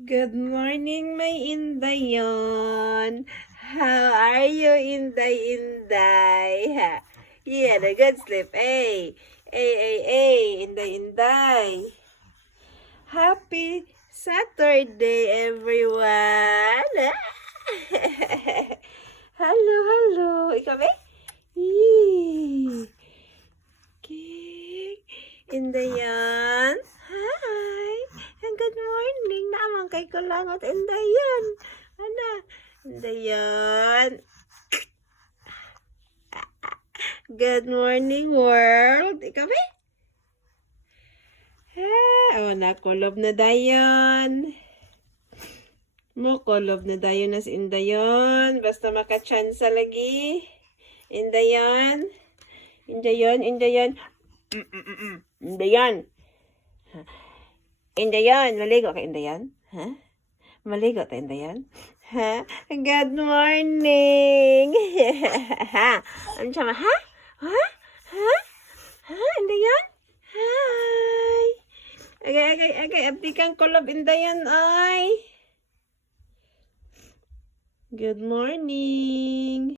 Good morning, my Indayon. How are you, Inday? Ha? You had a good sleep, eh? Inday. Happy Saturday, everyone. Hello. Ikaw ba? Yee. Okay. Indayon. Hi. And good morning. Naman kay Kulangot. Indayon. Ano? Indayon. Good morning, world. Ikaw ba? Nakulob na dayon. Kulob na dayon na si Indayon. Basta makachansa lagi. Indayon. Indayon. Indayon, maligo ka Indayon? Ha? Maligo ta Indayon? Ha? Good morning! Ha? Ano siya ma? Ha? Indayon? Hi! Okay, abdi kang kulob Indayon ay. Good morning!